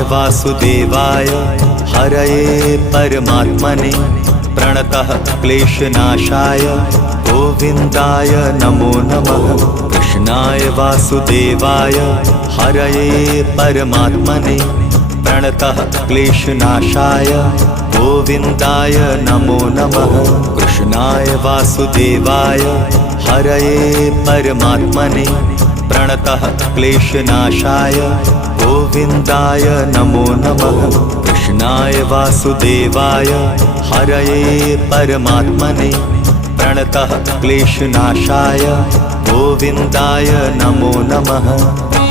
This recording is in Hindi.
वासुदेवाय हरये परमात्मने प्रणतः क्लेशनाशाय गोविन्दाय नमो नमः। कृष्णाय वासुदेवाय हरये परमात्मने प्रणतः क्लेशनाशाय गोविन्दाय नमो नमः। कृष्णाय वासुदेवाय हरये परमात्मने प्रणतः क्लेशनाशाय गोविन्दाय नमो नमः। कृष्णाय वासुदेवाय हरये परमात्मने प्रणतः क्लेशनाशाय गोविन्दाय नमो नमः।